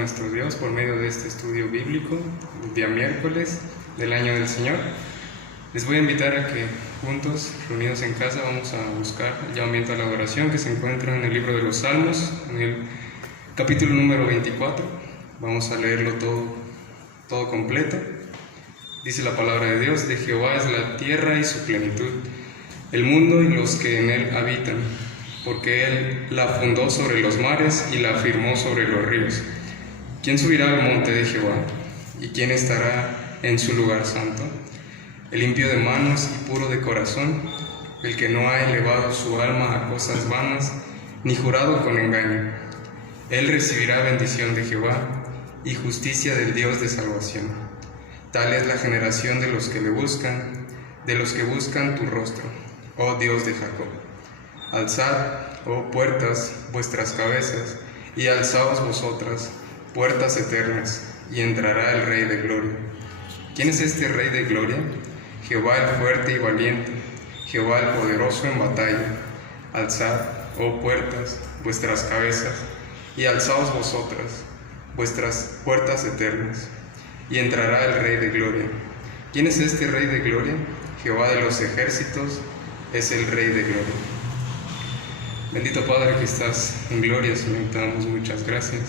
nuestro Dios por medio de este estudio bíblico, el día miércoles del año del Señor. Les voy a invitar a que juntos, reunidos en casa, vamos a buscar el llamamiento a la adoración que se encuentra en el libro de los Salmos, en el capítulo número 24. Vamos a leerlo todo completo. Dice la palabra de Dios: de Jehová es la tierra y su plenitud, el mundo y los que en él habitan, porque él la fundó sobre los mares y la afirmó sobre los ríos. ¿Quién subirá al monte de Jehová? ¿Y quién estará en su lugar santo? El limpio de manos y puro de corazón, el que no ha elevado su alma a cosas vanas, ni jurado con engaño. Él recibirá bendición de Jehová y justicia del Dios de salvación. Tal es la generación de los que le buscan, de los que buscan tu rostro, oh Dios de Jacob. Alzad, oh puertas, vuestras cabezas, y alzaos vosotras, puertas eternas, y entrará el Rey de gloria. ¿Quién es este Rey de gloria? Jehová el fuerte y valiente, Jehová el poderoso en batalla. Alzad, oh puertas, vuestras cabezas, y alzaos vosotras, vuestras puertas eternas, y entrará el Rey de gloria. ¿Quién es este Rey de gloria? Jehová de los ejércitos es el Rey de gloria. Bendito Padre que estás en gloria, Señor, te damos muchas gracias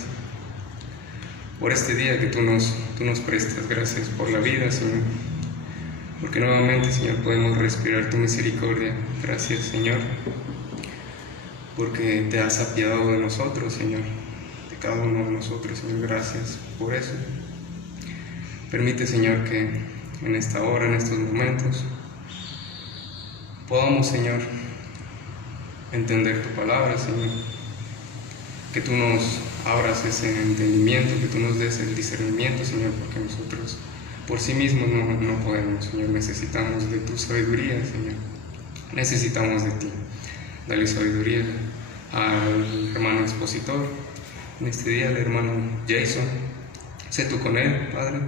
por este día que tú nos prestas. Gracias por la vida, Señor, porque nuevamente, Señor, podemos respirar tu misericordia. Gracias, Señor, porque te has apiadado de nosotros, Señor, de cada uno de nosotros, Señor. Gracias por eso. Permite, Señor, que en esta hora, en estos momentos, podamos, Señor, entender tu palabra, Señor, que tú nos abras ese entendimiento, que tú nos des el discernimiento, Señor, porque nosotros por sí mismos no podemos, Señor. Necesitamos de tu sabiduría, Señor, necesitamos de ti. Dale sabiduría al hermano expositor, en este día al hermano Jason. Sé tú con él, Padre,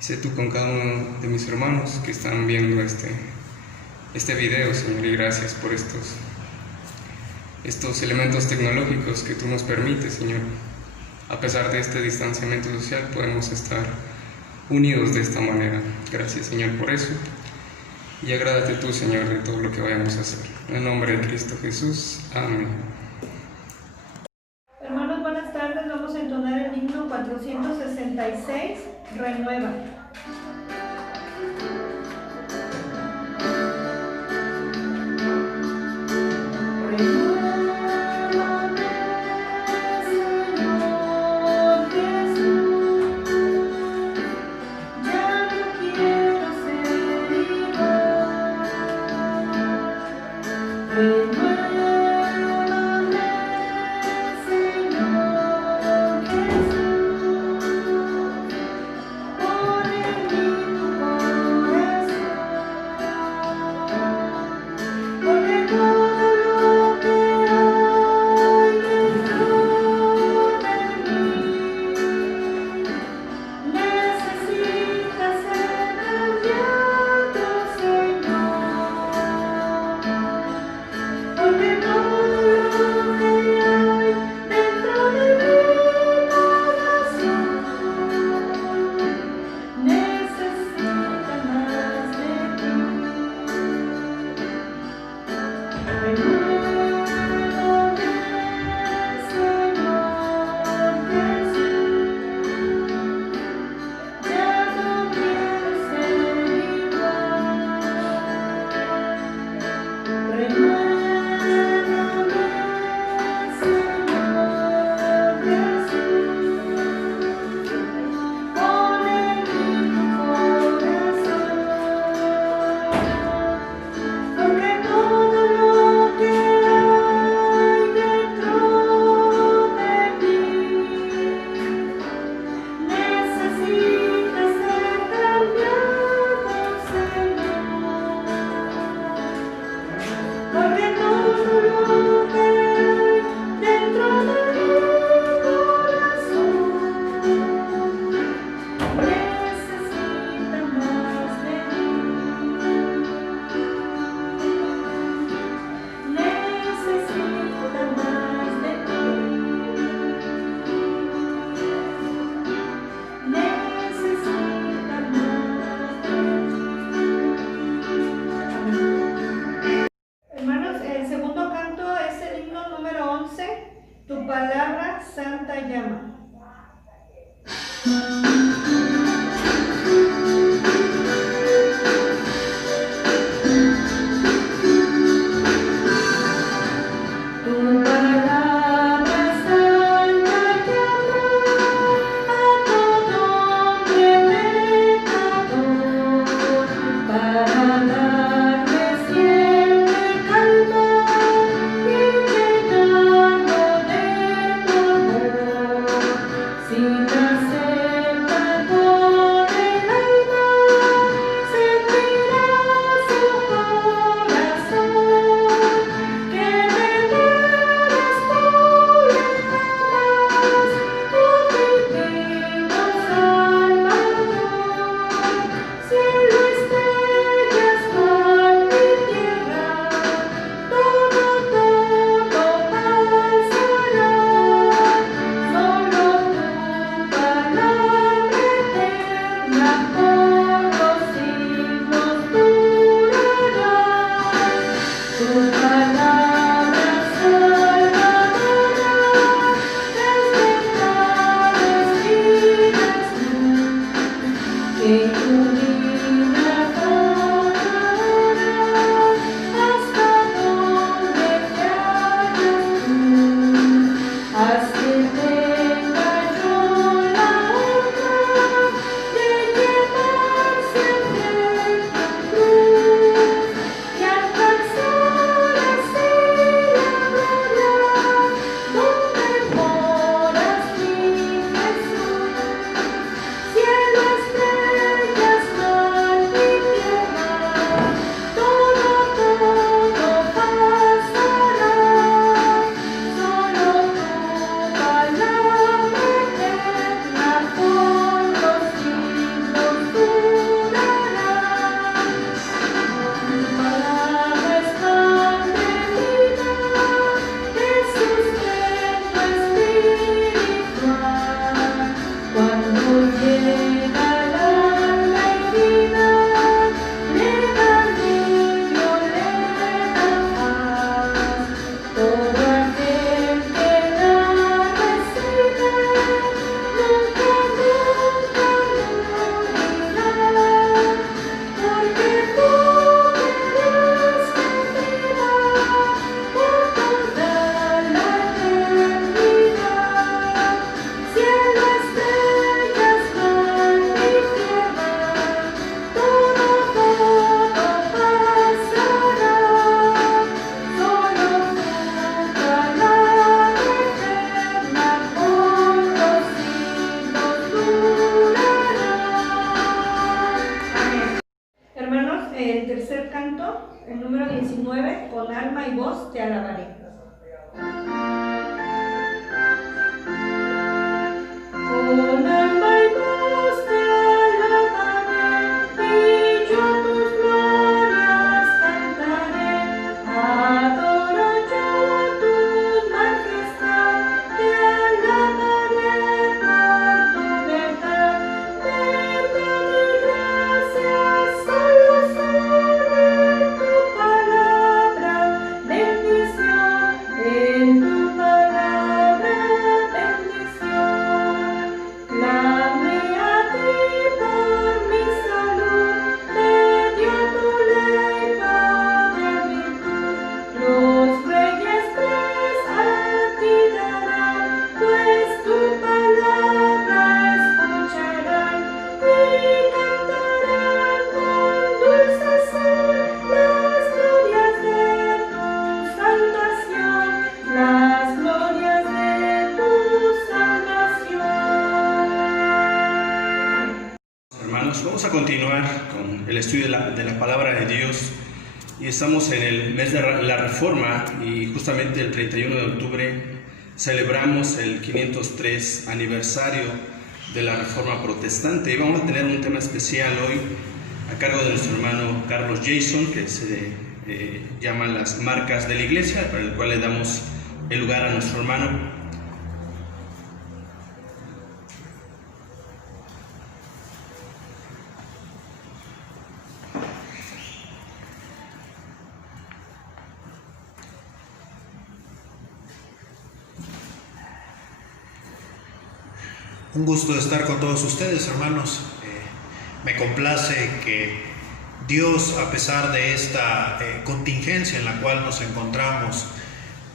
y sé tú con cada uno de mis hermanos que están viendo este video, Señor, y gracias por estos elementos tecnológicos que tú nos permites, Señor. A pesar de este distanciamiento social, podemos estar unidos de esta manera. Gracias, Señor, por eso. Y agrádate tú, Señor, de todo lo que vayamos a hacer. En el nombre de Cristo Jesús. Amén. Hermanos, buenas tardes. Vamos a entonar el himno 466, Renueva. Por El tercer canto, el número 19, con alma y voz te alabaré. Con alma y voz te alabaré, y yo tus glorias cantaré. Adoro yo tu majestad, te alabaré por tu verdad. Verdad y gracias solo sobre tu palabra, bendición en tu palabra, bendición. Clame a ti por mi salud, te dio tu ley poder, virtud. Los reyes pues a ti darán, pues tu palabra escucharán y cantarán con dulce son las glorias de tu salvación, las glorias de tu salvación. Hermanos, vamos a continuar con el estudio de la palabra de Dios y estamos en el mes de la Reforma y justamente el 31 de octubre celebramos el 503 aniversario de la Reforma Protestante y vamos a tener un tema especial hoy a cargo de nuestro hermano Carlos Jason, que se llama Las Marcas de la Iglesia, para el cual le damos el lugar a nuestro hermano. Un gusto estar con todos ustedes, hermanos. Me complace que Dios, a pesar de esta contingencia en la cual nos encontramos,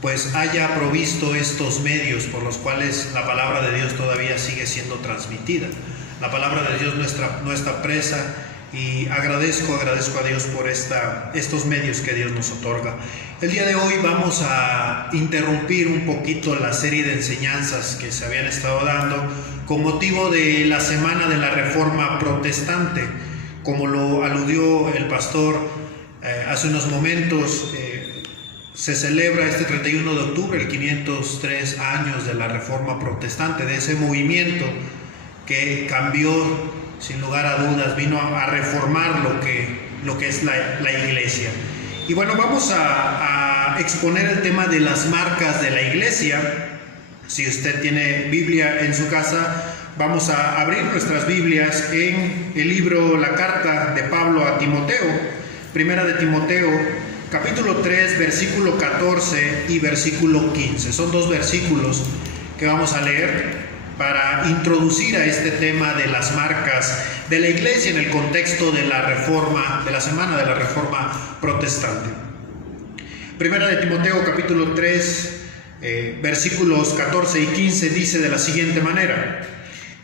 pues haya provisto estos medios por los cuales la palabra de Dios todavía sigue siendo transmitida. La palabra de Dios no está presa y agradezco a Dios por estos medios que Dios nos otorga. El día de hoy vamos a interrumpir un poquito la serie de enseñanzas que se habían estado dando con motivo de la Semana de la Reforma Protestante. Como lo aludió el pastor hace unos momentos, se celebra este 31 de octubre, el 503 años de la Reforma Protestante, de ese movimiento que cambió, sin lugar a dudas, vino a reformar lo que es la Iglesia. Y bueno, vamos a exponer el tema de las marcas de la Iglesia. Si usted tiene Biblia en su casa, vamos a abrir nuestras Biblias en el libro, la carta de Pablo a Timoteo, primera de Timoteo, capítulo 3, versículo 14 y versículo 15. Son dos versículos que vamos a leer para introducir a este tema de las marcas de la iglesia en el contexto de la reforma, de la semana de la reforma protestante. Primera de Timoteo capítulo 3, versículos 14 y 15 dice de la siguiente manera: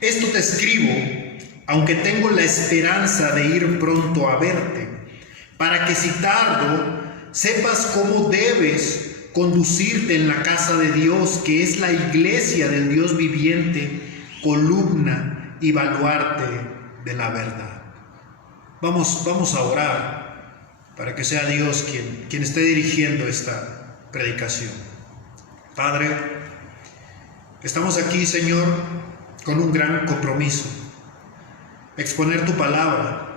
esto te escribo, aunque tengo la esperanza de ir pronto a verte, para que si tardo, sepas cómo debes conducirte en la casa de Dios, que es la iglesia del Dios viviente, columna y baluarte de la verdad. Vamos a orar para que sea Dios quien esté dirigiendo esta predicación. Padre, estamos aquí, Señor, con un gran compromiso: exponer tu palabra,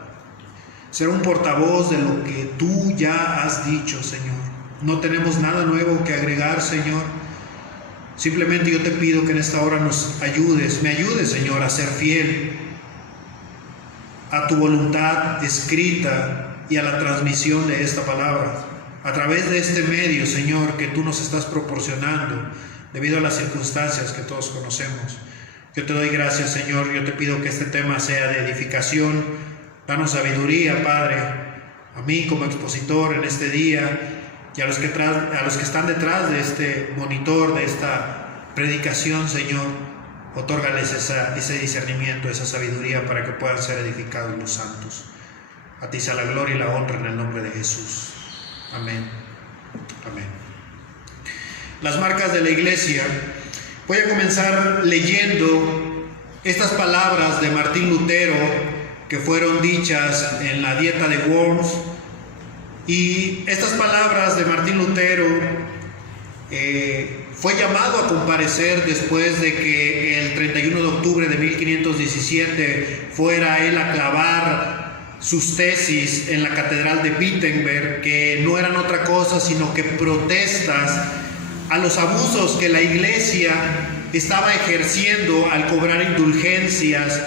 ser un portavoz de lo que tú ya has dicho, Señor. No tenemos nada nuevo que agregar, Señor. Simplemente yo te pido que en esta hora me ayudes, Señor, a ser fiel a tu voluntad escrita y a la transmisión de esta palabra a través de este medio, Señor, que tú nos estás proporcionando debido a las circunstancias que todos conocemos. Yo te doy gracias, Señor. Yo te pido que este tema sea de edificación. Danos sabiduría, Padre, a mí como expositor en este día, y a los que están detrás de este monitor, de esta predicación, Señor. Otórgales ese discernimiento, esa sabiduría para que puedan ser edificados los santos. A ti sea la gloria y la honra en el nombre de Jesús. Amén. Amén. Las marcas de la iglesia. Voy a comenzar leyendo estas palabras de Martín Lutero que fueron dichas en la Dieta de Worms. Y estas palabras de Martín Lutero fue llamado a comparecer después de que el 31 de octubre de 1517 fuera él a clavar sus tesis en la catedral de Wittenberg, que no eran otra cosa sino que protestas a los abusos que la iglesia estaba ejerciendo al cobrar indulgencias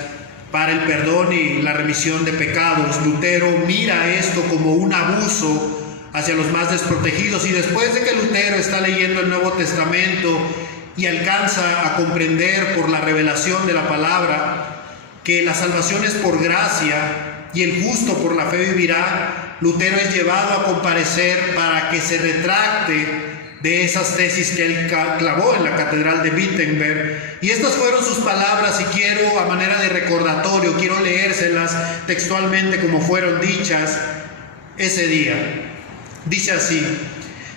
para el perdón y la remisión de pecados. Lutero mira esto como un abuso hacia los más desprotegidos, y después de que Lutero está leyendo el Nuevo Testamento y alcanza a comprender por la revelación de la palabra que la salvación es por gracia y el justo por la fe vivirá, Lutero es llevado a comparecer para que se retracte de esas tesis que él clavó en la catedral de Wittenberg. Y estas fueron sus palabras, y quiero, a manera de recordatorio, quiero leérselas textualmente como fueron dichas ese día. Dice así: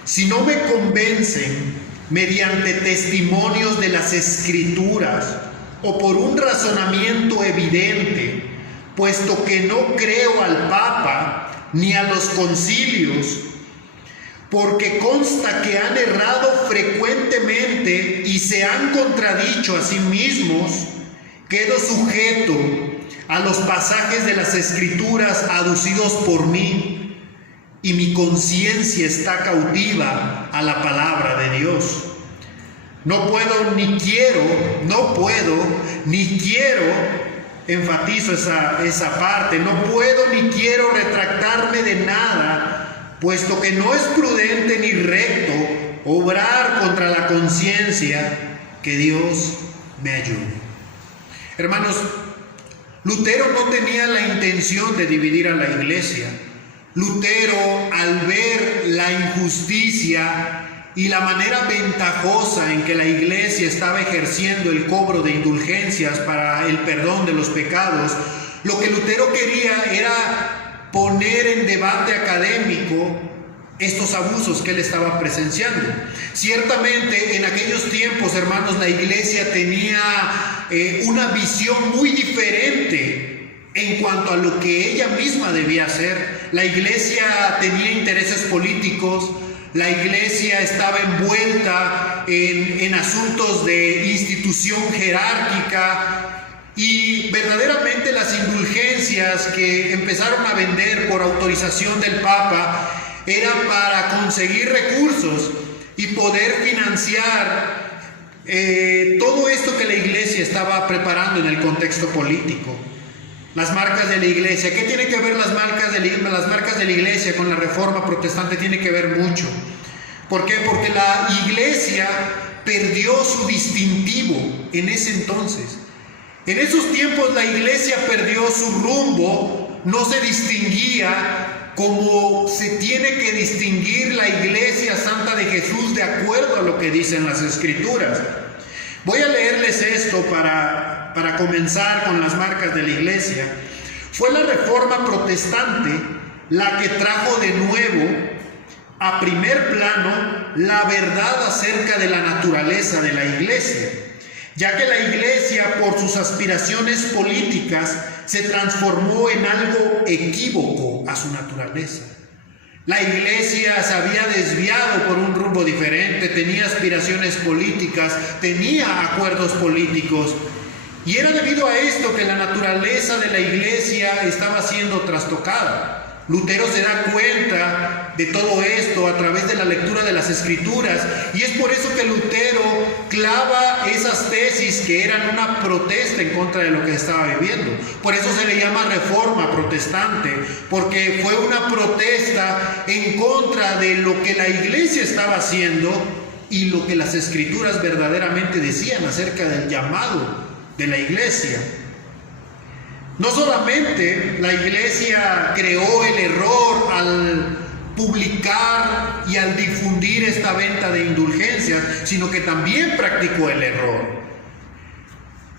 si no me convencen mediante testimonios de las Escrituras o por un razonamiento evidente, puesto que no creo al Papa ni a los concilios, porque consta que han errado frecuentemente y se han contradicho a sí mismos, quedo sujeto a los pasajes de las Escrituras aducidos por mí, y mi conciencia está cautiva a la palabra de Dios. No puedo ni quiero, enfatizo esa parte, no puedo ni quiero retractarme de nada, puesto que no es prudente ni recto obrar contra la conciencia. Que Dios me ayude. Hermanos, Lutero no tenía la intención de dividir a la iglesia. Lutero, al ver la injusticia y la manera ventajosa en que la iglesia estaba ejerciendo el cobro de indulgencias para el perdón de los pecados, lo que Lutero quería era poner en debate académico estos abusos que él estaba presenciando. Ciertamente en aquellos tiempos, hermanos, la iglesia tenía una visión muy diferente en cuanto a lo que ella misma debía hacer. La iglesia tenía intereses políticos, la iglesia estaba envuelta en asuntos de institución jerárquica, y verdaderamente las indulgencias que empezaron a vender por autorización del Papa eran para conseguir recursos y poder financiar todo esto que la iglesia estaba preparando en el contexto político. Las marcas de la iglesia. ¿Qué tiene que ver las marcas de la iglesia con la reforma protestante? Tiene que ver mucho. ¿Por qué? Porque la iglesia perdió su distintivo en ese entonces. En esos tiempos la iglesia perdió su rumbo, no se distinguía como se tiene que distinguir la iglesia santa de Jesús de acuerdo a lo que dicen las Escrituras. Voy a leerles esto para comenzar con las marcas de la iglesia. Fue la Reforma Protestante la que trajo de nuevo a primer plano la verdad acerca de la naturaleza de la iglesia, ya que la iglesia, por sus aspiraciones políticas, se transformó en algo equívoco a su naturaleza. La iglesia se había desviado por un rumbo diferente, tenía aspiraciones políticas, tenía acuerdos políticos, y era debido a esto que la naturaleza de la iglesia estaba siendo trastocada. Lutero se da cuenta de todo esto a través de la lectura de las Escrituras, y es por eso que Lutero clava esas tesis que eran una protesta en contra de lo que estaba viviendo. Por eso se le llama Reforma Protestante, porque fue una protesta en contra de lo que la iglesia estaba haciendo y lo que las Escrituras verdaderamente decían acerca del llamado de la iglesia. No solamente la iglesia creó el error al publicar y al difundir esta venta de indulgencias, sino que también practicó el error.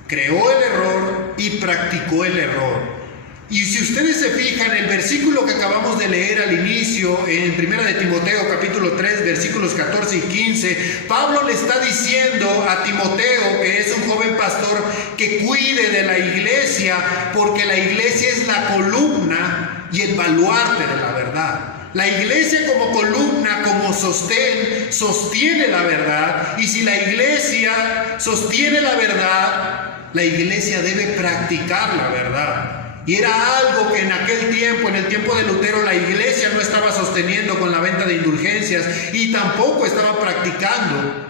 Creó el error y practicó el error. Y si ustedes se fijan, el versículo que acabamos de leer al inicio, en 1 de Timoteo capítulo 3, versículos 14 y 15, Pablo le está diciendo a Timoteo, que es un joven pastor, que cuide de la iglesia, porque la iglesia es la columna y el baluarte de la verdad. La iglesia como columna, como sostén, sostiene la verdad, y si la iglesia sostiene la verdad, la iglesia debe practicar la verdad. Y era algo que en aquel tiempo, en el tiempo de Lutero, la iglesia no estaba sosteniendo con la venta de indulgencias y tampoco estaba practicando.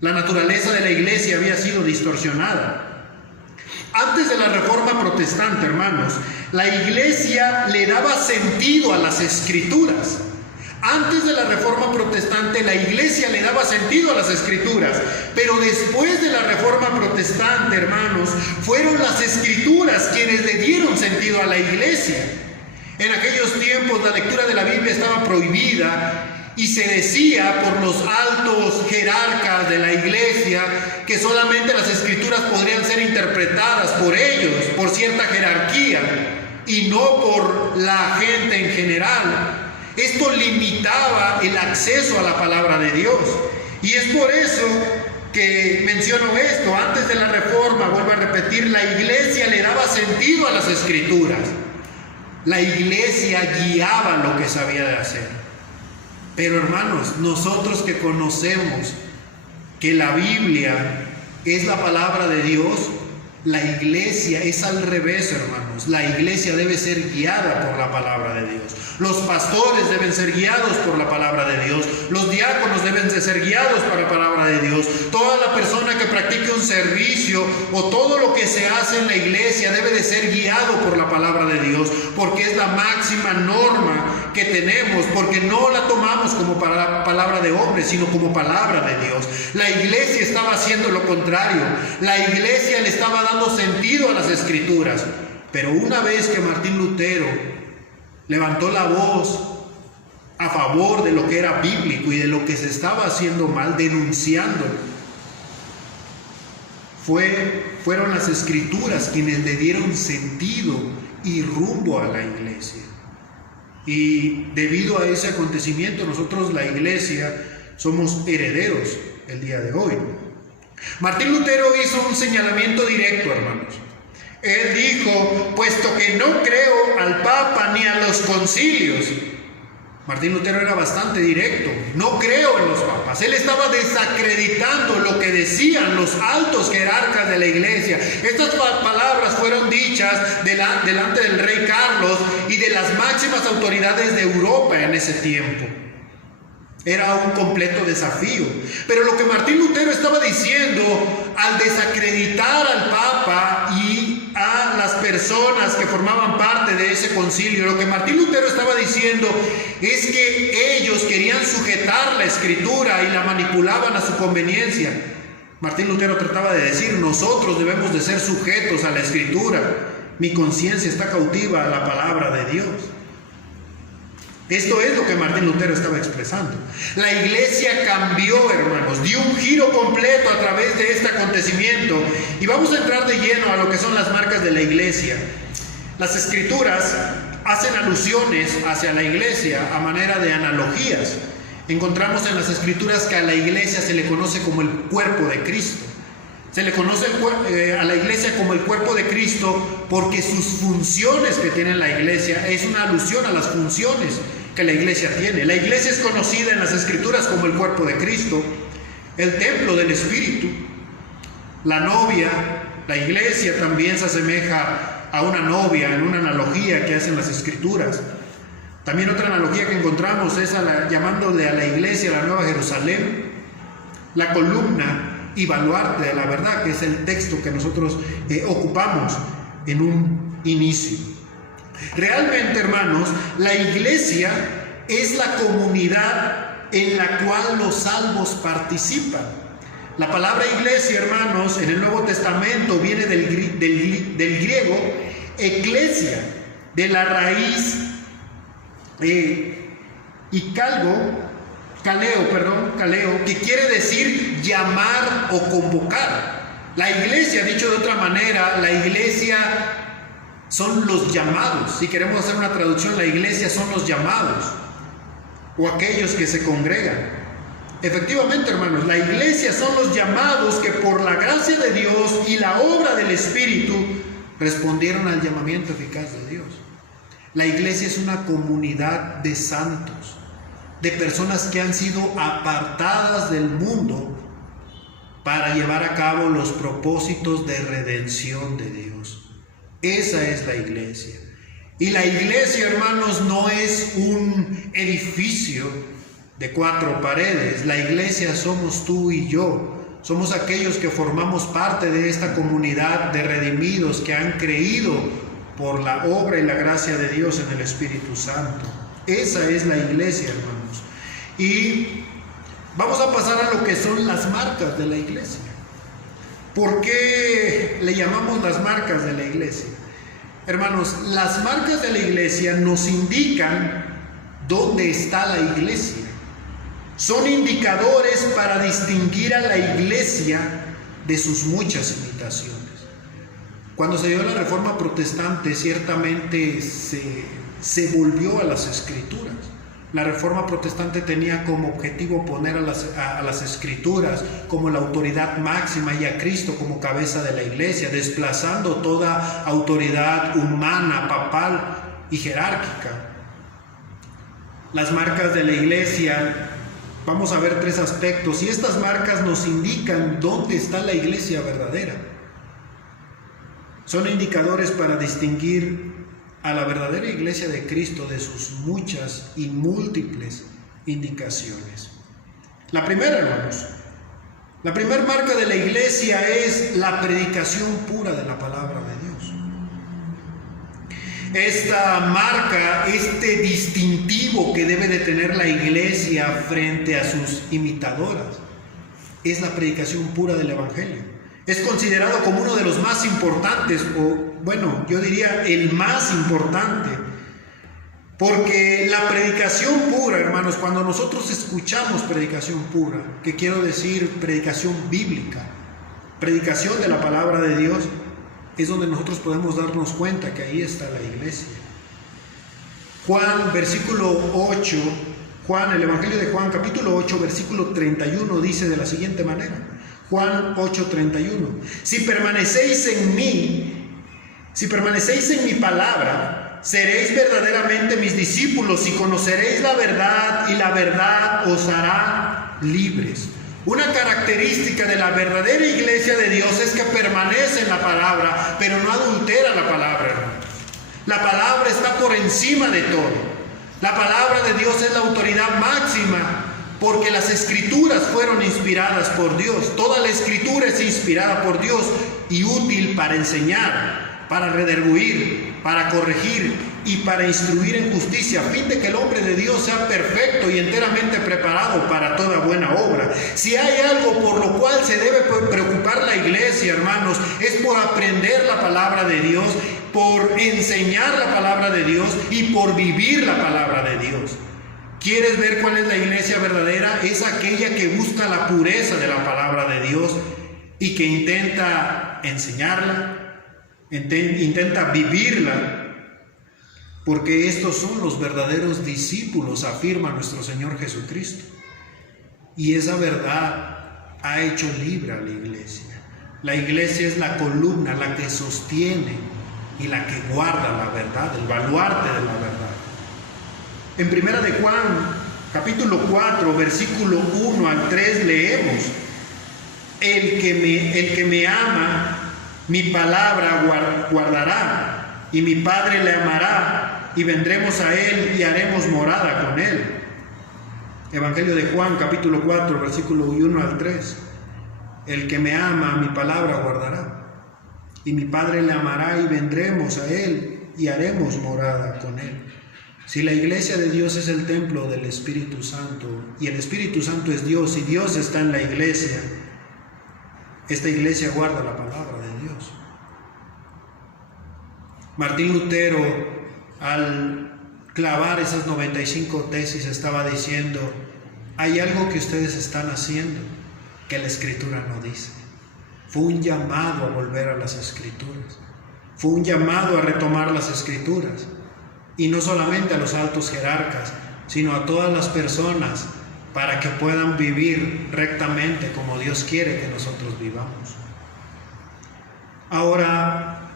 La naturaleza de la iglesia había sido distorsionada. Antes de la Reforma Protestante, hermanos, la iglesia le daba sentido a las Escrituras. Antes de la Reforma Protestante, la iglesia le daba sentido a las Escrituras, pero después de la Reforma Protestante, hermanos, fueron las Escrituras quienes le dieron sentido a la iglesia. En aquellos tiempos la lectura de la Biblia estaba prohibida y se decía por los altos jerarcas de la iglesia que solamente las Escrituras podrían ser interpretadas por ellos, por cierta jerarquía, y no por la gente en general. Esto limitaba el acceso a la palabra de Dios. Y es por eso que menciono esto. Antes de la Reforma, vuelvo a repetir, la iglesia le daba sentido a las Escrituras. La iglesia guiaba lo que sabía de hacer. Pero hermanos, nosotros que conocemos que la Biblia es la palabra de Dios, la iglesia es al revés, hermanos. La iglesia debe ser guiada por la palabra de Dios. Los pastores deben ser guiados por la palabra de Dios. Los diáconos deben de ser guiados por la palabra de Dios. Toda la persona que practique un servicio o todo lo que se hace en la iglesia debe de ser guiado por la palabra de Dios, porque es la máxima norma que tenemos, porque no la tomamos como palabra de hombre, sino como palabra de Dios. La iglesia estaba haciendo lo contrario. La iglesia le estaba dando sentido a las Escrituras. Pero una vez que Martín Lutero levantó la voz a favor de lo que era bíblico y de lo que se estaba haciendo mal, denunciando, fueron las Escrituras quienes le dieron sentido y rumbo a la iglesia. Y debido a ese acontecimiento, nosotros, la iglesia, somos herederos el día de hoy. Martín Lutero hizo un señalamiento directo, hermanos. Él dijo: puesto que no creo al Papa ni a los concilios. Martín Lutero era bastante directo. No creo en los papas. Él estaba desacreditando lo que decían los altos jerarcas de la iglesia. Estas palabras fueron dichas delante del rey Carlos y de las máximas autoridades de Europa en ese tiempo. Era un completo desafío. Pero lo que Martín Lutero estaba diciendo al desacreditar al Papa y a las personas que formaban parte de ese concilio, lo que Martín Lutero estaba diciendo es que ellos querían sujetar la Escritura y la manipulaban a su conveniencia. Martín Lutero trataba de decir, nosotros debemos de ser sujetos a la Escritura. Mi conciencia está cautiva a la palabra de Dios. Esto es lo que Martín Lutero estaba expresando. La iglesia cambió, hermanos, dio un giro completo a través de este acontecimiento. Y vamos a entrar de lleno a lo que son las marcas de la iglesia. Las Escrituras hacen alusiones hacia la iglesia a manera de analogías. Encontramos en las Escrituras que a la iglesia se le conoce como el cuerpo de Cristo. Se le conoce a la iglesia como el cuerpo de Cristo porque sus funciones que tiene la iglesia es una alusión a las funciones que la iglesia tiene. La iglesia es conocida en las Escrituras como el cuerpo de Cristo, el templo del Espíritu, la novia. La iglesia también se asemeja a una novia en una analogía que hacen las Escrituras. También otra analogía que encontramos es llamándole a la iglesia la Nueva Jerusalén, la columna y baluarte de la verdad, que es el texto que nosotros ocupamos en un inicio. Realmente, hermanos, la iglesia es la comunidad en la cual los salvos participan. La palabra iglesia, hermanos, en el Nuevo Testamento viene del griego eclesia, de la raíz caleo, que quiere decir llamar o convocar. La iglesia, dicho de otra manera, la iglesia son los llamados. Si queremos hacer una traducción, la iglesia son los llamados o aquellos que se congregan. Efectivamente, hermanos, la iglesia son los llamados que por la gracia de Dios y la obra del Espíritu respondieron al llamamiento eficaz de Dios. La iglesia es una comunidad de santos, de personas que han sido apartadas del mundo para llevar a cabo los propósitos de redención de Dios. Esa es la iglesia. Y la iglesia, hermanos, no es un edificio de 4 paredes. La iglesia somos tú y yo. Somos aquellos que formamos parte de esta comunidad de redimidos que han creído por la obra y la gracia de Dios en el Espíritu Santo. Esa es la iglesia, hermanos. Y vamos a pasar a lo que son las marcas de la iglesia. ¿Por qué le llamamos las marcas de la iglesia? Hermanos, las marcas de la iglesia nos indican dónde está la iglesia. Son indicadores para distinguir a la iglesia de sus muchas imitaciones. Cuando se dio la Reforma Protestante, ciertamente se volvió a las Escrituras. La Reforma Protestante tenía como objetivo poner a las Escrituras como la autoridad máxima y a Cristo como cabeza de la iglesia, desplazando toda autoridad humana, papal y jerárquica. Las marcas de la iglesia, vamos a ver 3 aspectos, y estas marcas nos indican dónde está la iglesia verdadera. Son indicadores para distinguir a la verdadera iglesia de Cristo de sus muchas y múltiples indicaciones. La primera, hermanos, la primera marca de la iglesia es la predicación pura de la palabra de Dios. Esta marca, este distintivo que debe de tener la iglesia frente a sus imitadoras, es la predicación pura del Evangelio. Es considerado como uno de los más importantes, o bueno, yo diría el más importante, porque la predicación pura, hermanos, cuando nosotros escuchamos predicación pura, que quiero decir predicación bíblica, predicación de la palabra de Dios, es donde nosotros podemos darnos cuenta que ahí está la iglesia. Juan, versículo 8, el Evangelio de Juan, capítulo 8, versículo 31, dice de la siguiente manera. Juan 8:31. Si permanecéis en mi palabra, seréis verdaderamente mis discípulos y conoceréis la verdad, y la verdad os hará libres. Una característica de la verdadera iglesia de Dios es que permanece en la palabra, pero no adultera la palabra, hermanos. La palabra está por encima de todo. La palabra de Dios es la autoridad máxima, porque las Escrituras fueron inspiradas por Dios. Toda la Escritura es inspirada por Dios y útil para enseñar, para redarguir, para corregir y para instruir en justicia, a fin de que el hombre de Dios sea perfecto y enteramente preparado para toda buena obra. Si hay algo por lo cual se debe preocupar la iglesia, hermanos, es por aprender la palabra de Dios, por enseñar la palabra de Dios y por vivir la palabra de Dios. ¿Quieres ver cuál es la iglesia verdadera? Es aquella que busca la pureza de la palabra de Dios y que intenta enseñarla, intenta vivirla, porque estos son los verdaderos discípulos, afirma nuestro Señor Jesucristo. Y esa verdad ha hecho libre a la iglesia. La iglesia es la columna, la que sostiene y la que guarda la verdad, el baluarte de la verdad. En Primera de Juan, capítulo 4, versículo 1 al 3 leemos: el que me ama, mi palabra guardará, y mi Padre le amará, y vendremos a él y haremos morada con él. Evangelio de Juan, capítulo 4, versículo 1 al 3. El que me ama, mi palabra guardará, y mi Padre le amará, y vendremos a él y haremos morada con él. Si la iglesia de Dios es el templo del Espíritu Santo, y el Espíritu Santo es Dios, y Dios está en la iglesia, esta iglesia guarda la palabra de Dios. Martín Lutero, al clavar esas 95 tesis, estaba diciendo: hay algo que ustedes están haciendo que la Escritura no dice. Fue un llamado a volver a las Escrituras, fue un llamado a retomar las Escrituras, y no solamente a los altos jerarcas, sino a todas las personas, para que puedan vivir rectamente como Dios quiere que nosotros vivamos. Ahora,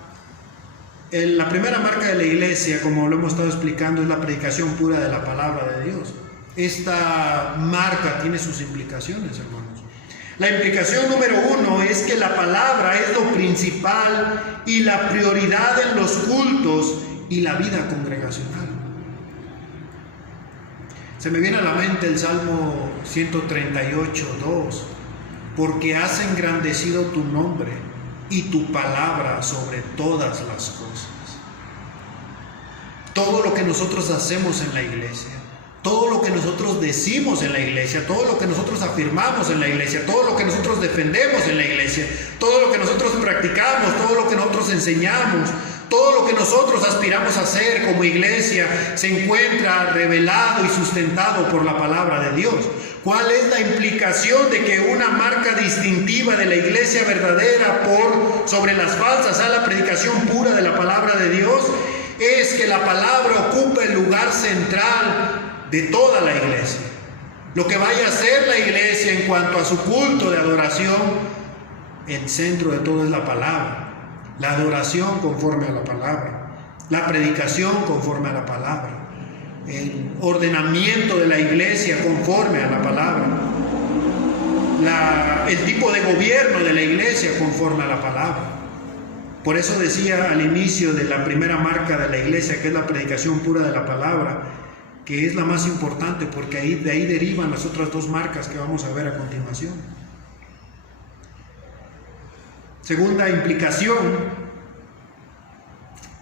la primera marca de la iglesia, como lo hemos estado explicando, es la predicación pura de la palabra de Dios. Esta marca tiene sus implicaciones, hermanos. La implicación número 1 es que la palabra es lo principal y la prioridad en los cultos y la vida congregacional. Se me viene a la mente el Salmo 138:2: porque has engrandecido tu nombre y tu palabra sobre todas las cosas. Todo lo que nosotros hacemos en la iglesia, todo lo que nosotros decimos en la iglesia, todo lo que nosotros afirmamos en la iglesia, todo lo que nosotros defendemos en la iglesia, todo lo que nosotros practicamos, todo lo que nosotros enseñamos, todo lo que nosotros aspiramos a hacer como iglesia se encuentra revelado y sustentado por la palabra de Dios. ¿Cuál es la implicación de que una marca distintiva de la iglesia verdadera sobre las falsas sea la predicación pura de la palabra de Dios? Es que la palabra ocupa el lugar central de toda la iglesia. Lo que vaya a hacer la iglesia en cuanto a su culto de adoración, el centro de todo es la palabra. La adoración conforme a la palabra, la predicación conforme a la palabra, el ordenamiento de la iglesia conforme a la palabra, el tipo de gobierno de la iglesia conforme a la palabra. Por eso decía al inicio de la primera marca de la iglesia, que es la predicación pura de la palabra, que es la más importante, porque de ahí derivan las otras dos marcas que vamos a ver a continuación. Segunda implicación: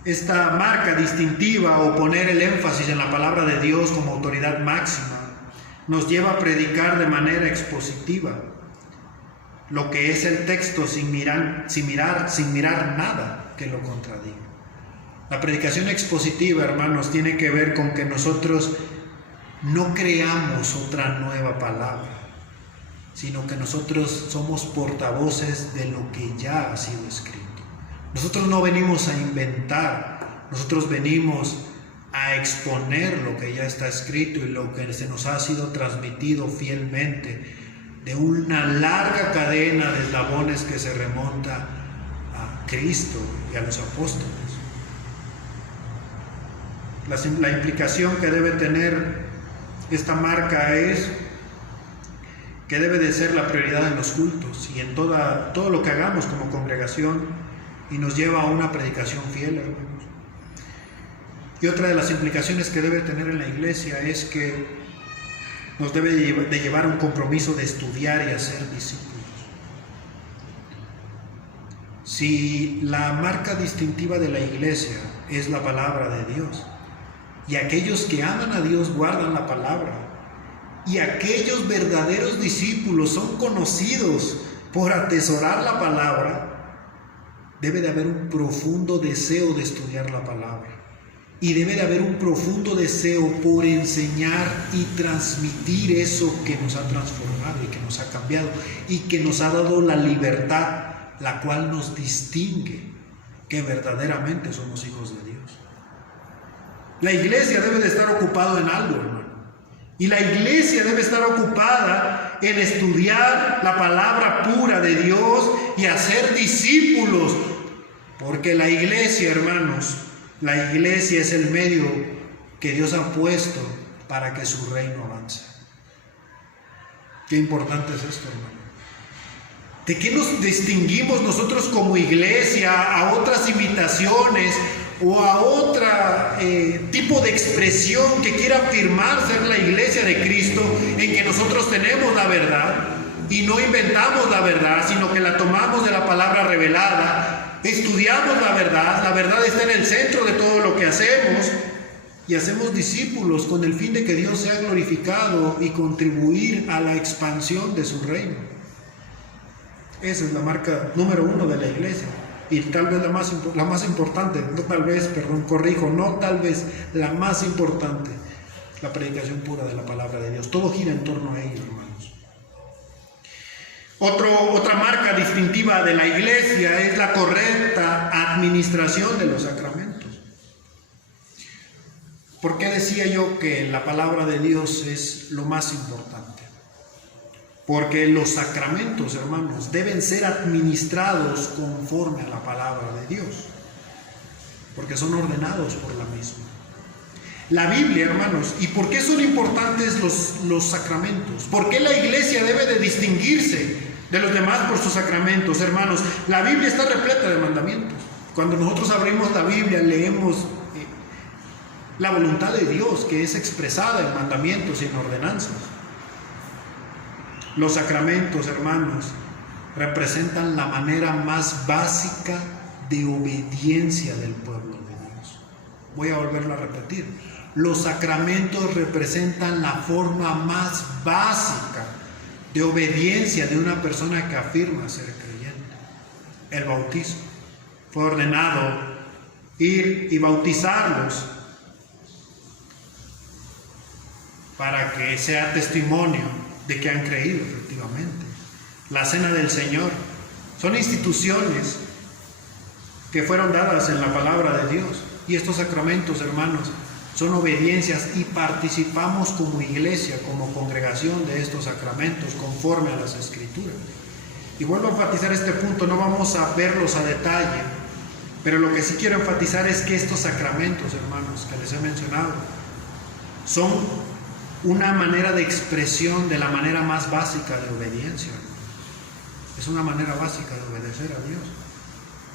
esta marca distintiva, o poner el énfasis en la palabra de Dios como autoridad máxima, nos lleva a predicar de manera expositiva lo que es el texto sin mirar nada que lo contradiga. La predicación expositiva, hermanos, tiene que ver con que nosotros no creamos otra nueva palabra, sino que nosotros somos portavoces de lo que ya ha sido escrito. Nosotros no venimos a inventar, nosotros venimos a exponer lo que ya está escrito y lo que se nos ha sido transmitido fielmente de una larga cadena de eslabones que se remonta a Cristo y a los apóstoles. La implicación que debe tener esta marca es que debe de ser la prioridad en los cultos y en todo lo que hagamos como congregación, y nos lleva a una predicación fiel, hermanos. Y otra de las implicaciones que debe tener en la iglesia es que nos debe de llevar a un compromiso de estudiar y hacer discípulos. Si la marca distintiva de la iglesia es la palabra de Dios, y aquellos que aman a Dios guardan la palabra, y aquellos verdaderos discípulos son conocidos por atesorar la palabra, debe de haber un profundo deseo de estudiar la palabra. Y debe de haber un profundo deseo por enseñar y transmitir eso que nos ha transformado y que nos ha cambiado y que nos ha dado la libertad, la cual nos distingue que verdaderamente somos hijos de Dios. La iglesia debe de estar ocupada en algo, hermano. Y la iglesia debe estar ocupada en estudiar la palabra pura de Dios y hacer discípulos. Porque la iglesia, hermanos, la iglesia es el medio que Dios ha puesto para que su reino avance. Qué importante es esto, hermano. ¿De qué nos distinguimos nosotros como iglesia a otras imitaciones o a otro tipo de expresión que quiera afirmar ser la iglesia de Cristo, en que nosotros tenemos la verdad y no inventamos la verdad, sino que la tomamos de la palabra revelada, estudiamos la verdad está en el centro de todo lo que hacemos y hacemos discípulos con el fin de que Dios sea glorificado y contribuir a la expansión de su reino? Esa es la marca número 1 de la iglesia. Y tal vez la más importante, la más importante, la predicación pura de la palabra de Dios. Todo gira en torno a ello, hermanos. Otra marca distintiva de la iglesia es la correcta administración de los sacramentos. ¿Por qué decía yo que la palabra de Dios es lo más importante? Porque los sacramentos, hermanos, deben ser administrados conforme a la palabra de Dios, porque son ordenados por la misma. La Biblia, hermanos, ¿y por qué son importantes los sacramentos? ¿Por qué la iglesia debe de distinguirse de los demás por sus sacramentos, hermanos? La Biblia está repleta de mandamientos. Cuando nosotros abrimos la Biblia, leemos la voluntad de Dios, que es expresada en mandamientos y en ordenanzas. Los sacramentos, hermanos, representan la manera más básica de obediencia del pueblo de Dios. Voy a volverlo a repetir. Los sacramentos representan la forma más básica de obediencia de una persona que afirma ser creyente. El bautismo. Fue ordenado ir y bautizarlos para que sea testimonio de que han creído efectivamente. La cena del Señor son instituciones que fueron dadas en la palabra de Dios, y estos sacramentos, hermanos, son obediencias y participamos como iglesia, como congregación de estos sacramentos conforme a las Escrituras. Y vuelvo a enfatizar este punto, no vamos a verlos a detalle, pero lo que sí quiero enfatizar es que estos sacramentos, hermanos, que les he mencionado, son una manera de expresión de la manera más básica de obediencia. Es una manera básica de obedecer a Dios.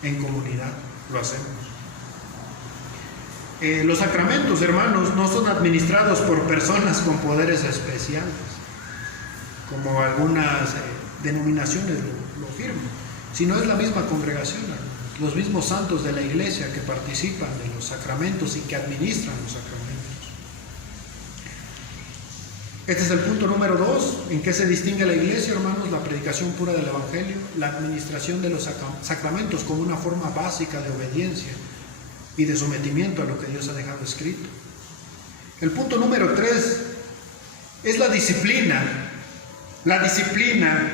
En comunidad lo hacemos. Los sacramentos, hermanos, no son administrados por personas con poderes especiales, como algunas denominaciones lo afirman, sino es la misma congregación, los mismos santos de la iglesia que participan de los sacramentos y que administran los sacramentos. Este es el punto número 2. ¿En qué se distingue la iglesia, hermanos? La predicación pura del Evangelio, la administración de los sacramentos como una forma básica de obediencia y de sometimiento a lo que Dios ha dejado escrito. El punto número 3 es la disciplina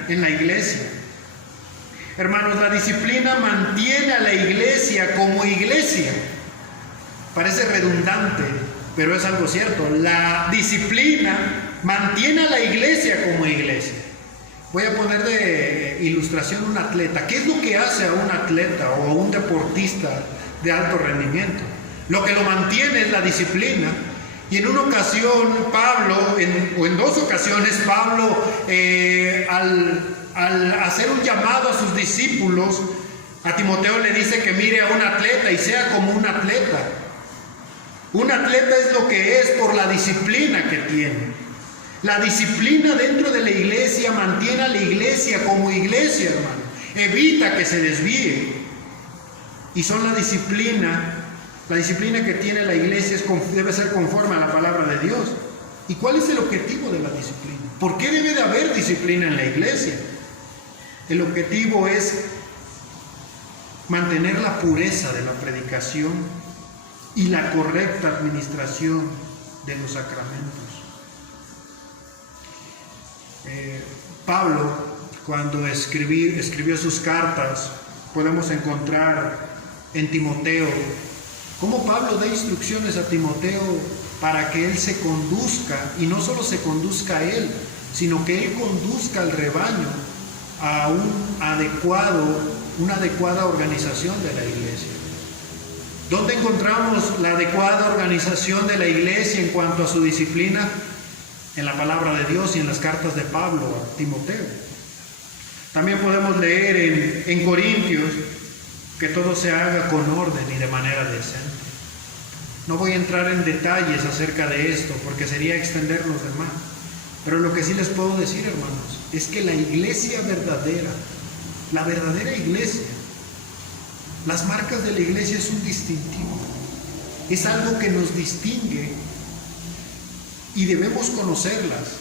en la iglesia. Hermanos, la disciplina mantiene a la iglesia como iglesia. Parece redundante, pero es algo cierto. La disciplina mantiene a la iglesia como iglesia. Voy a poner de ilustración un atleta. ¿Qué es lo que hace a un atleta o a un deportista de alto rendimiento? Lo que lo mantiene es la disciplina. Y en una ocasión en dos ocasiones Pablo, al hacer un llamado a sus discípulos, a Timoteo le dice que mire a un atleta y sea como un atleta. Un atleta es lo que es por la disciplina que tiene. La disciplina dentro de la iglesia mantiene a la iglesia como iglesia, hermano. Evita que se desvíe. y son la disciplina que tiene la iglesia debe ser conforme a la palabra de Dios. ¿Y cuál es el objetivo de la disciplina? ¿Por qué debe de haber disciplina en la iglesia? El objetivo es mantener la pureza de la predicación y la correcta administración de los sacramentos. Pablo, cuando escribió sus cartas, podemos encontrar en Timoteo cómo Pablo da instrucciones a Timoteo para que él se conduzca, y no solo se conduzca a él, sino que él conduzca al rebaño a una adecuada organización de la iglesia. ¿Dónde encontramos la adecuada organización de la iglesia en cuanto a su disciplina? En la palabra de Dios y en las cartas de Pablo a Timoteo. También podemos leer en Corintios que todo se haga con orden y de manera decente. No voy a entrar en detalles acerca de esto porque sería extendernos de más. Pero lo que sí les puedo decir, hermanos, es que la iglesia verdadera, la verdadera iglesia, las marcas de la iglesia es un distintivo. Es algo que nos distingue y debemos conocerlas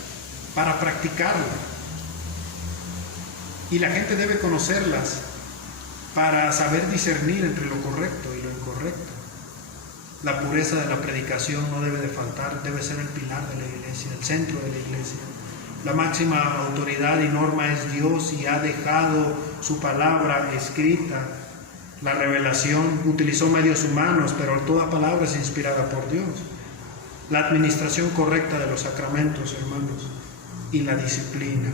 para practicarlas. Y la gente debe conocerlas para saber discernir entre lo correcto y lo incorrecto. La pureza de la predicación no debe de faltar, debe ser el pilar de la iglesia, el centro de la iglesia. La máxima autoridad y norma es Dios y ha dejado su palabra escrita. La revelación utilizó medios humanos, pero toda palabra es inspirada por Dios. La administración correcta de los sacramentos, hermanos, y la disciplina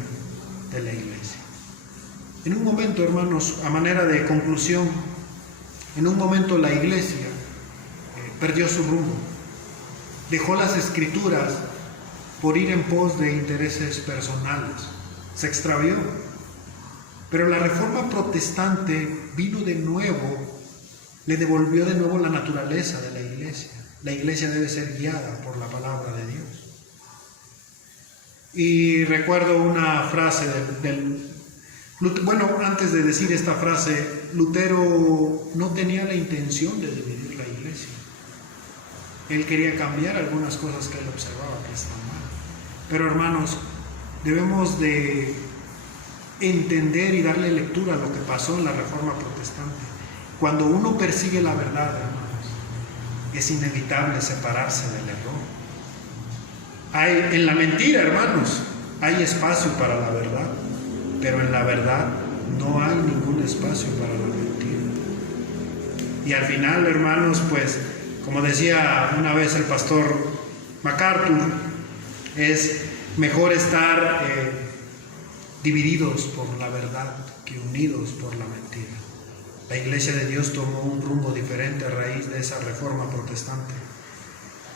de la iglesia. En un momento, hermanos, a manera de conclusión, en un momento la iglesia perdió su rumbo, dejó las escrituras por ir en pos de intereses personales, se extravió. Pero la reforma protestante vino de nuevo, le devolvió de nuevo la naturaleza de la iglesia. La iglesia debe ser guiada por la palabra de Dios. Y recuerdo una frase antes de decir esta frase, Lutero no tenía la intención de dividir la iglesia. Él quería cambiar algunas cosas que él observaba que estaban mal. Pero hermanos, debemos de entender y darle lectura a lo que pasó en la Reforma Protestante. Cuando uno persigue la verdad, hermanos, es inevitable separarse del error. En la mentira, hermanos, hay espacio para la verdad, pero en la verdad no hay ningún espacio para la mentira. Y al final, hermanos, pues, como decía una vez el pastor MacArthur, es mejor estar divididos por la verdad que unidos por la mentira. La iglesia de Dios tomó un rumbo diferente a raíz de esa reforma protestante.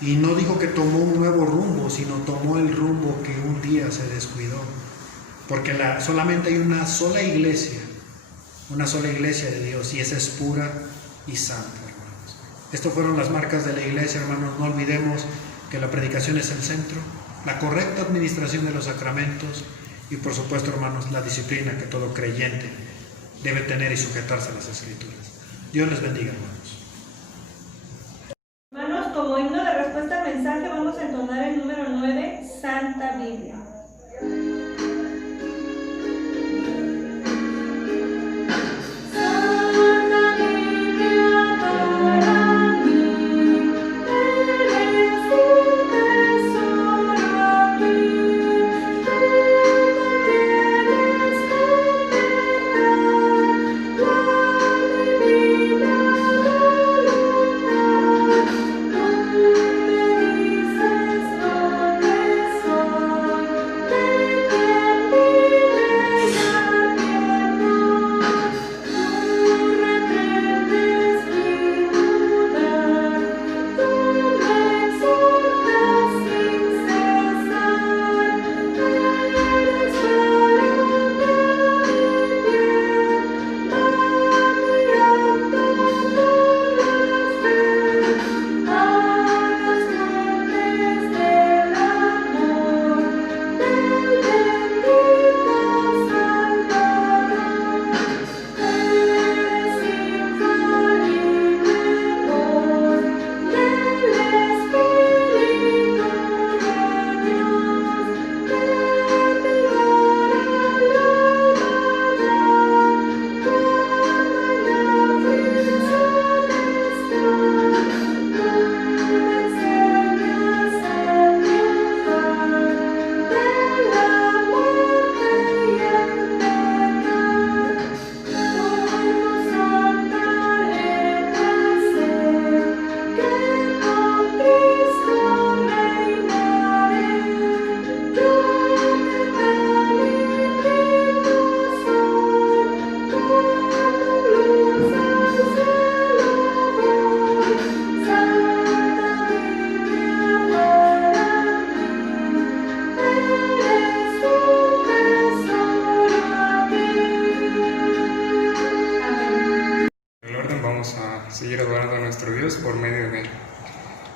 Y no digo que tomó un nuevo rumbo, sino tomó el rumbo que un día se descuidó. Porque solamente hay una sola iglesia de Dios, y esa es pura y santa, hermanos. Estas fueron las marcas de la iglesia, hermanos. No olvidemos que la predicación es el centro, la correcta administración de los sacramentos y, por supuesto, hermanos, la disciplina que todo creyente debe tener y sujetarse a las Escrituras. Dios les bendiga, hermanos. Hermanos, como himno de respuesta al mensaje vamos a entonar el número 9, Santa Biblia. Soy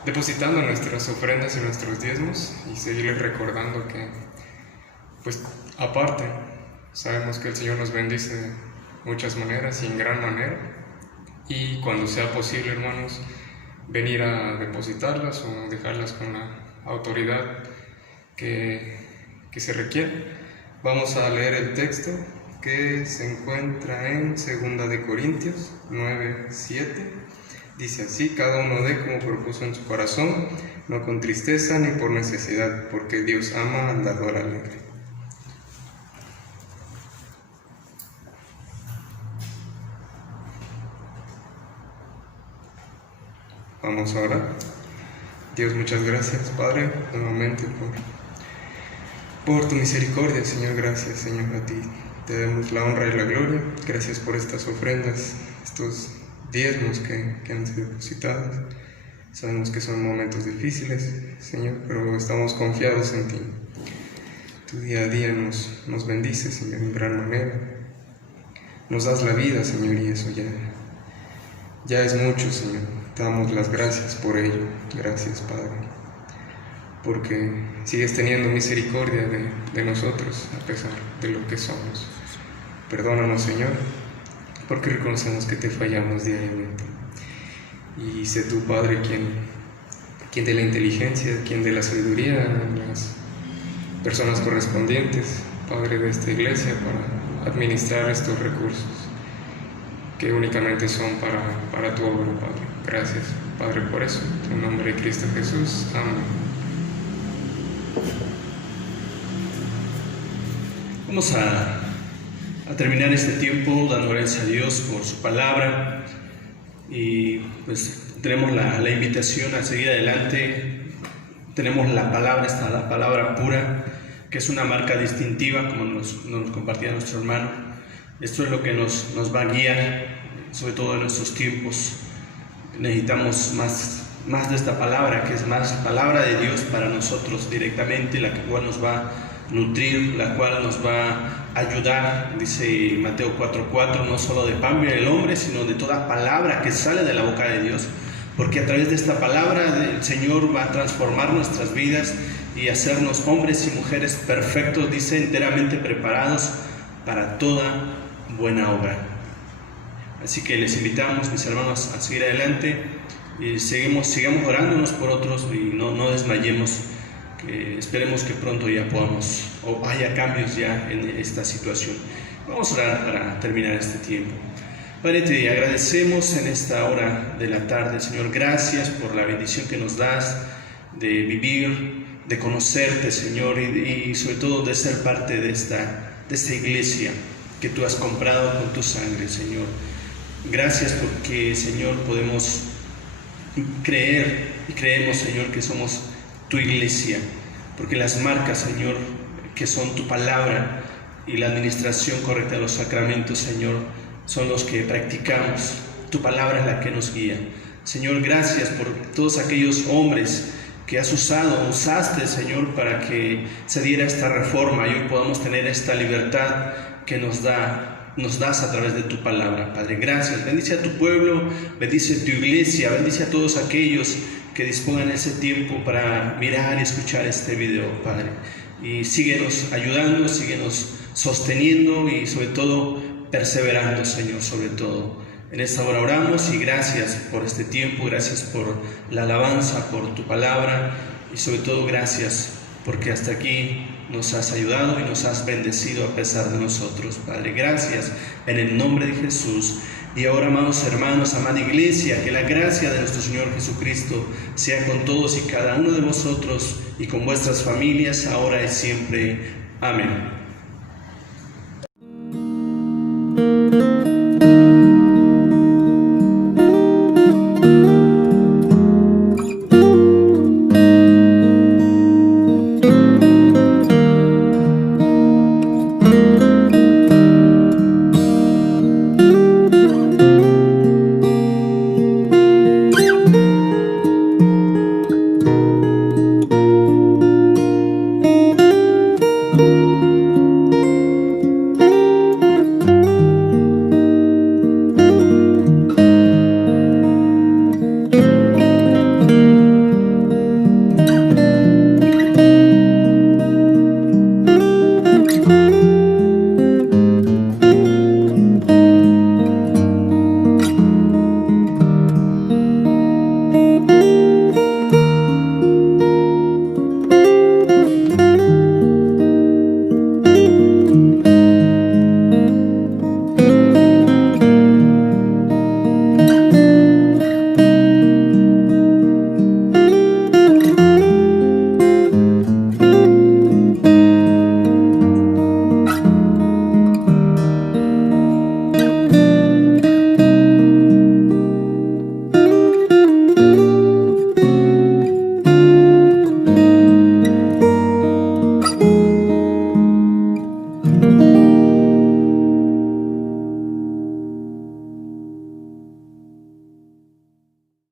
depositando nuestras ofrendas y nuestros diezmos y seguirles recordando que, pues aparte, sabemos que el Señor nos bendice de muchas maneras y en gran manera, y cuando sea posible, hermanos, venir a depositarlas o dejarlas con la autoridad que se requiere. Vamos a leer el texto que se encuentra en 2 de Corintios 9:7. Dice así: cada uno dé como propuso en su corazón, no con tristeza ni por necesidad, porque Dios ama al dador alegre. Vamos a orar. Dios, muchas gracias, Padre, nuevamente por tu misericordia, Señor. Gracias, Señor, a ti te damos la honra y la gloria. Gracias por estas ofrendas, estos diezmos que han sido depositados. Sabemos que son momentos difíciles, Señor, pero estamos confiados en ti. Tu día a día nos bendice, Señor, en gran manera. Nos das la vida, Señor, y eso ya es mucho, Señor. Te damos las gracias por ello. Gracias, Padre, porque sigues teniendo misericordia de nosotros a pesar de lo que somos. Perdónanos, Señor, porque reconocemos que te fallamos diariamente. Y sé tú, Padre, quien de la inteligencia, quien de la sabiduría, las personas correspondientes, Padre, de esta iglesia, para administrar estos recursos que únicamente son para tu obra, Padre. Gracias, Padre, por eso. En nombre de Cristo Jesús. Amén. Vamos a terminar este tiempo dando gracias a Dios por su palabra, y pues tenemos la invitación a seguir adelante. Tenemos la palabra, la palabra pura, que es una marca distintiva, como nos compartía nuestro hermano. Esto es lo que nos va a guiar, sobre todo en estos tiempos. Necesitamos más de esta palabra, que es más palabra de Dios para nosotros directamente, la cual nos va a nutrir, la cual nos va a ayudar. Dice Mateo 4:4, no solo de pan vive el hombre, sino de toda palabra que sale de la boca de Dios, porque a través de esta palabra el Señor va a transformar nuestras vidas y hacernos hombres y mujeres perfectos, dice, enteramente preparados para toda buena obra. Así que les invitamos, mis hermanos, a seguir adelante y sigamos orando unos por otros y no desmayemos. Que esperemos que pronto ya podamos o haya cambios ya en esta situación. Vamos a orar para terminar este tiempo. Padre, te agradecemos en esta hora de la tarde, Señor. Gracias por la bendición que nos das de vivir, de conocerte, Señor, y sobre todo de ser parte de esta iglesia que tú has comprado con tu sangre, Señor. Gracias porque, Señor, podemos creer y creemos, Señor, que somos tu iglesia, porque las marcas, Señor, que son tu palabra y la administración correcta de los sacramentos, Señor, son los que practicamos. Tu palabra es la que nos guía. Señor, gracias por todos aquellos hombres que usaste, Señor, para que se diera esta reforma y hoy podamos tener esta libertad que nos das a través de tu palabra, Padre. Gracias. Bendice a tu pueblo, bendice a tu iglesia, bendice a todos aquellos que dispongan ese tiempo para mirar y escuchar este video, Padre. Y síguenos ayudando, síguenos sosteniendo y sobre todo perseverando, Señor, sobre todo. En esta hora oramos y gracias por este tiempo, gracias por la alabanza, por tu palabra y sobre todo gracias porque hasta aquí nos has ayudado y nos has bendecido a pesar de nosotros, Padre. Gracias en el nombre de Jesús. Y ahora, amados hermanos, amada iglesia, que la gracia de nuestro Señor Jesucristo sea con todos y cada uno de vosotros y con vuestras familias, ahora y siempre. Amén.